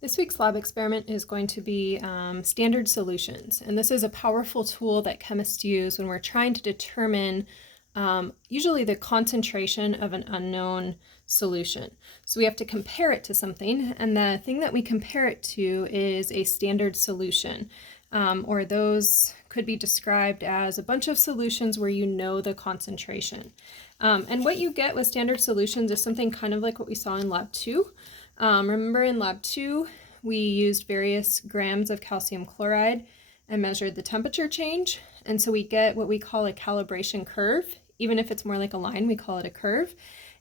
This week's lab experiment is going to be standard solutions, and this is a powerful tool that chemists use when we're trying to determine usually the concentration of an unknown solution. So we have to compare it to something, and the thing that we compare it to is a standard solution, or those could be described as a bunch of solutions where you know the concentration. And what you get with standard solutions is something kind of like what we saw in Lab 2. Remember in Lab 2, we used various grams of calcium chloride and measured the temperature change. And so we get what we call a calibration curve. Even if it's more like a line, we call it a curve.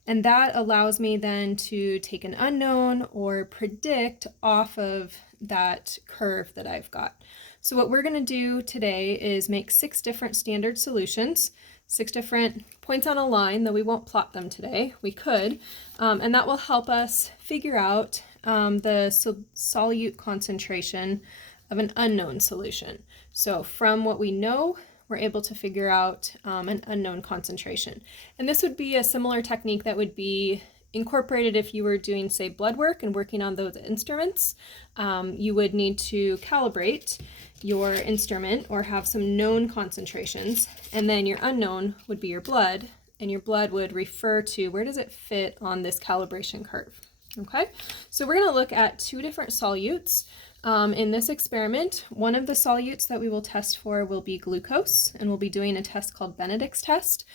And that allows me then to take an unknown or predict off of that curve that I've got. So what we're going to do today is make 6 different standard solutions, 6 different points on a line, though we won't plot them today. We could, and that will help us figure out the solute concentration of an unknown solution. So from what we know, we're able to figure out an unknown concentration. And this would be a similar technique that would be incorporated if you were doing, say, blood work and working on those instruments. You would need to calibrate your instrument or have some known concentrations, and then your unknown would be your blood, and your blood would refer to where does it fit on this calibration curve. Okay, so we're going to look at 2 different solutes. In this experiment, one of the solutes that we will test for will be glucose, and we'll be doing a test called Benedict's test,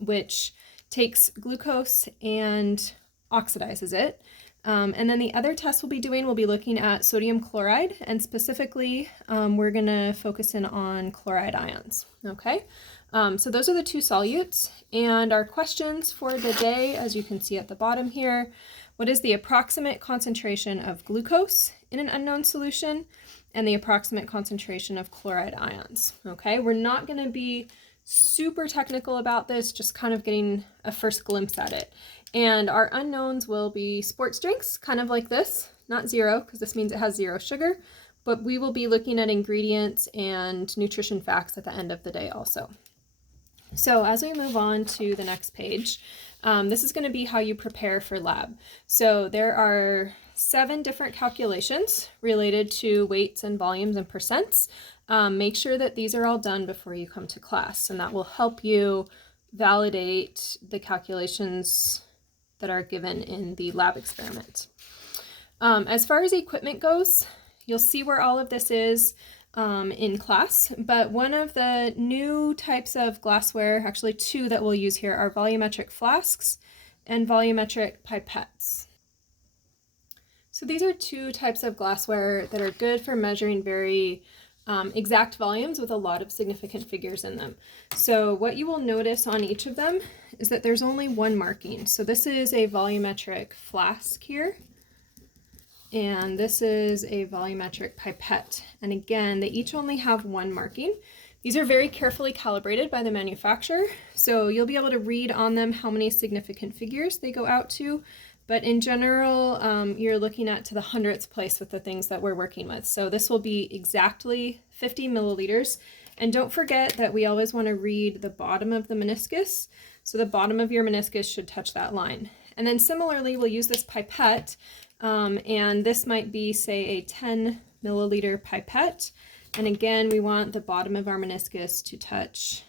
which takes glucose and oxidizes it. And then the other test we'll be doing, we'll be looking at sodium chloride, and specifically we're going to focus in on chloride ions. Okay, so those are the 2 solutes, and our questions for the day, as you can see at the bottom here, what is the approximate concentration of glucose in an unknown solution, and the approximate concentration of chloride ions. Okay, we're not going to be super technical about this, just kind of getting a first glimpse at it. And our unknowns will be sports drinks, kind of like this, not 0, because this means it has 0 sugar, but we will be looking at ingredients and nutrition facts at the end of the day also. So as we move on to the next page, this is going to be how you prepare for lab. So there are 7 different calculations related to weights and volumes and percents. Make sure that these are all done before you come to class, and that will help you validate the calculations that are given in the lab experiment. As far as equipment goes, you'll see where all of this is in class, but one of the new types of glassware, actually 2 that we'll use here, are volumetric flasks and volumetric pipettes. So these are 2 types of glassware that are good for measuring very exact volumes with a lot of significant figures in them. So what you will notice on each of them is that there's only 1 marking. So this is a volumetric flask here, and this is a volumetric pipette. And again, they each only have 1 marking. These are very carefully calibrated by the manufacturer, so you'll be able to read on them how many significant figures they go out to. But in general, you're looking at to the 100th place with the things that we're working with. So this will be exactly 50 milliliters. And don't forget that we always want to read the bottom of the meniscus. So the bottom of your meniscus should touch that line. And then similarly, we'll use this pipette. And this might be, say, a 10 milliliter pipette. And again, we want the bottom of our meniscus to touch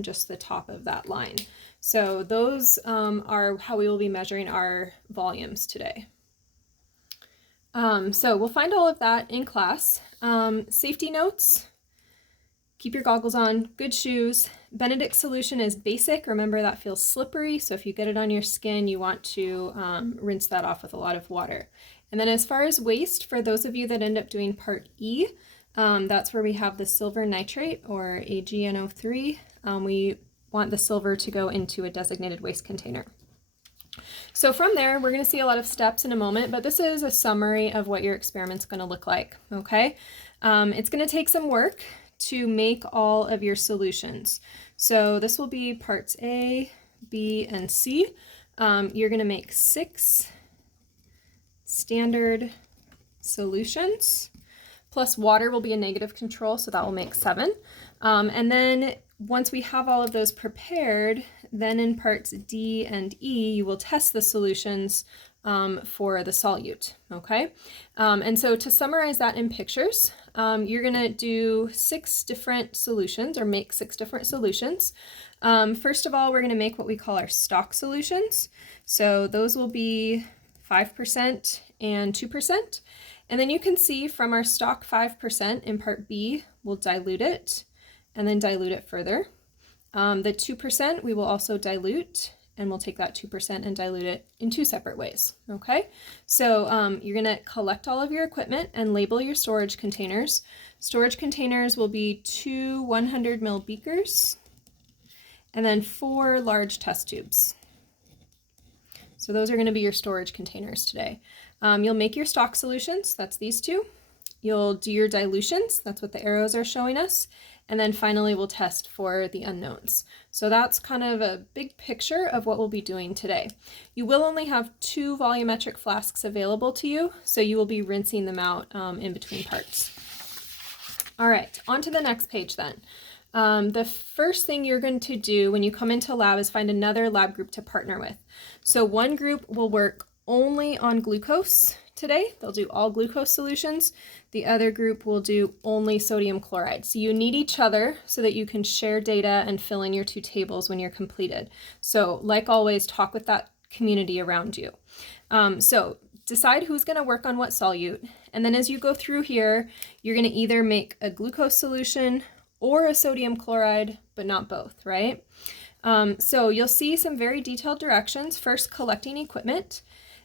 just the top of that line. So those are how we will be measuring our volumes today. So we'll find all of that in class. Safety notes, keep your goggles on, good shoes. Benedict's solution is basic. Remember, that feels slippery, so if you get it on your skin, you want to rinse that off with a lot of water. And then as far as waste, for those of you that end up doing part E, that's where we have the silver nitrate, or AgNO3. We want the silver to go into a designated waste container. So from there, we're going to see a lot of steps in a moment, but this is a summary of what your experiment's going to look like, okay? It's going to take some work to make all of your solutions. So this will be parts A, B, and C. You're going to make 6 standard solutions, plus water will be a negative control, so that will make 7. And then once we have all of those prepared, then in parts D and E, you will test the solutions for the solute, okay? And so to summarize that in pictures, you're gonna do 6 different solutions, or make 6 different solutions. First of all, we're gonna make what we call our stock solutions. So those will be 5% and 2%. And then you can see from our stock 5% in part B, we'll dilute it and then dilute it further. The 2% we will also dilute, and we'll take that 2% and dilute it in 2 separate ways, okay? So you're gonna collect all of your equipment and label your storage containers. Storage containers will be 2 100 ml beakers and then 4 large test tubes. So those are gonna be your storage containers today. You'll make your stock solutions, that's these 2. You'll do your dilutions, that's what the arrows are showing us. And then finally we'll test for the unknowns. So that's kind of a big picture of what we'll be doing today. You will only have 2 volumetric flasks available to you, so you will be rinsing them out in between parts. All right, on to the next page then. The first thing you're going to do when you come into lab is find another lab group to partner with. So one group will work only on glucose today. They'll do all glucose solutions. The other group will do only sodium chloride. So you need each other so that you can share data and fill in your 2 tables when you're completed. So like always, talk with that community around you. So decide who's going to work on what solute. And then as you go through here, you're going to either make a glucose solution or a sodium chloride, but not both, right? So you'll see some very detailed directions. First, collecting equipment,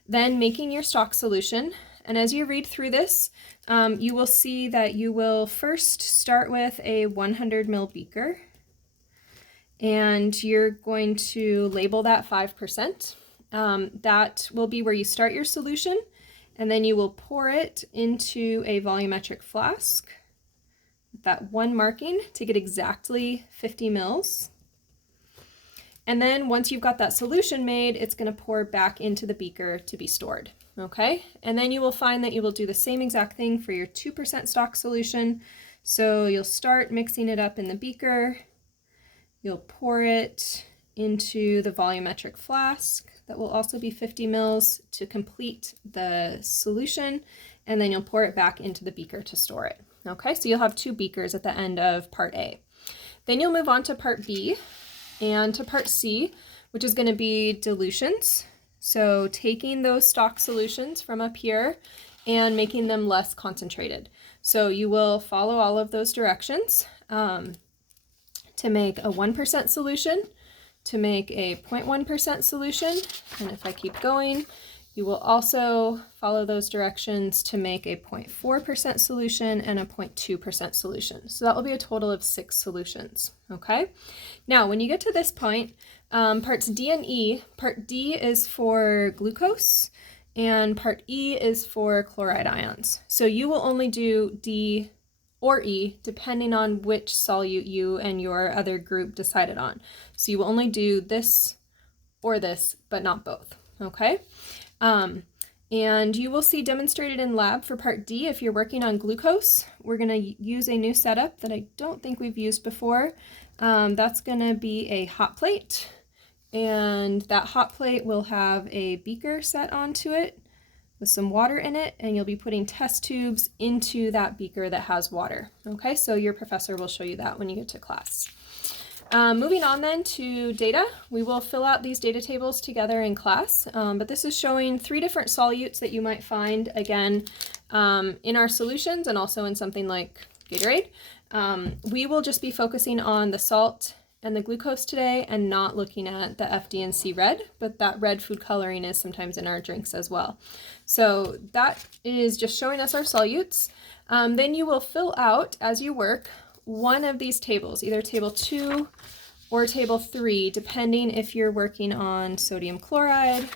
then making your stock solution. And as you read through this, you will see that you will first start with a 100 ml beaker, and you're going to label that 5%. That will be where you start your solution, and then you will pour it into a volumetric flask with that 1 marking to get exactly 50 mils. And then once you've got that solution made, it's going to pour back into the beaker to be stored, okay? And then you will find that you will do the same exact thing for your 2% stock solution. So you'll start mixing it up in the beaker. You'll pour it into the volumetric flask. That will also be 50 mils to complete the solution. And then you'll pour it back into the beaker to store it, okay? So you'll have 2 beakers at the end of part A. Then you'll move on to part B and to part C, which is going to be dilutions. So taking those stock solutions from up here and making them less concentrated. So you will follow all of those directions to make a 1% solution, to make a 0.1% solution, and if I keep going, you will also follow those directions to make a 0.4% solution and a 0.2% solution. So that will be a total of 6 solutions, okay? Now, when you get to this point, parts D and E, part D is for glucose and part E is for chloride ions. So you will only do D or E depending on which solute you and your other group decided on. So you will only do this or this, but not both, okay? And you will see demonstrated in lab for part D, if you're working on glucose, we're going to use a new setup that I don't think we've used before. That's going to be a hot plate, and that hot plate will have a beaker set onto it with some water in it, and you'll be putting test tubes into that beaker that has water. Okay, so your professor will show you that when you get to class. Moving on then to data, we will fill out these data tables together in class, but this is showing 3 different solutes that you might find, again, in our solutions and also in something like Gatorade. We will just be focusing on the salt and the glucose today and not looking at the FD&C red, but that red food coloring is sometimes in our drinks as well. So that is just showing us our solutes. Then you will fill out, as you work, one of these tables, either table 2 or table 3, depending if you're working on sodium chloride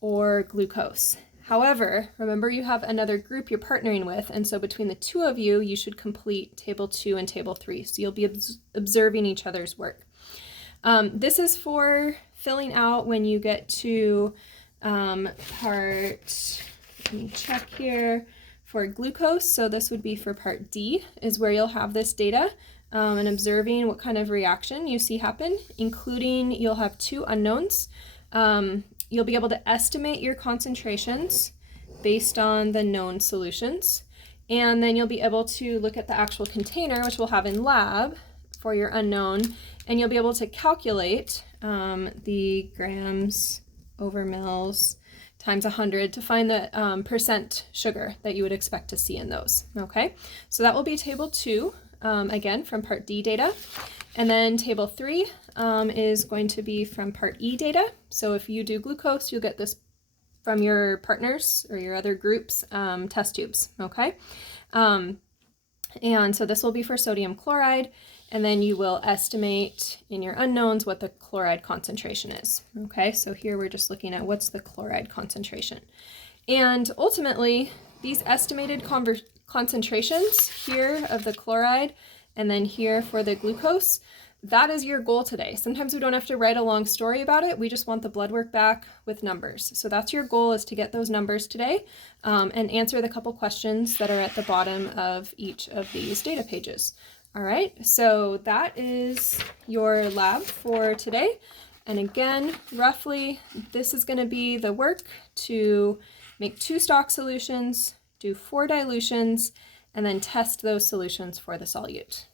or glucose. However, remember you have another group you're partnering with, and so between the 2 of you, you should complete table 2 and table 3. So you'll be observing each other's work. This is for filling out when you get to part, let me check here, for glucose. So this would be for part D, is where you'll have this data and observing what kind of reaction you see happen, including you'll have 2 unknowns. you'll be able to estimate your concentrations based on the known solutions. And then you'll be able to look at the actual container, which we'll have in lab for your unknown, and you'll be able to calculate the grams over mils times 100 to find the percent sugar that you would expect to see in those. Okay, so that will be table 2, again from part D data. And then table 3 is going to be from part E data. So if you do glucose, you'll get this from your partners or your other groups' test tubes, okay? And so this will be for sodium chloride, and then you will estimate in your unknowns what the chloride concentration is, okay? So here we're just looking at what's the chloride concentration. And ultimately, these estimated concentrations here of the chloride and then here for the glucose, that is your goal today. Sometimes we don't have to write a long story about it. We just want the blood work back with numbers. So that's your goal, is to get those numbers today and answer the couple questions that are at the bottom of each of these data pages. All right, so that is your lab for today. And again, roughly, this is going to be the work to make 2 stock solutions, do 4 dilutions, and then test those solutions for the solute.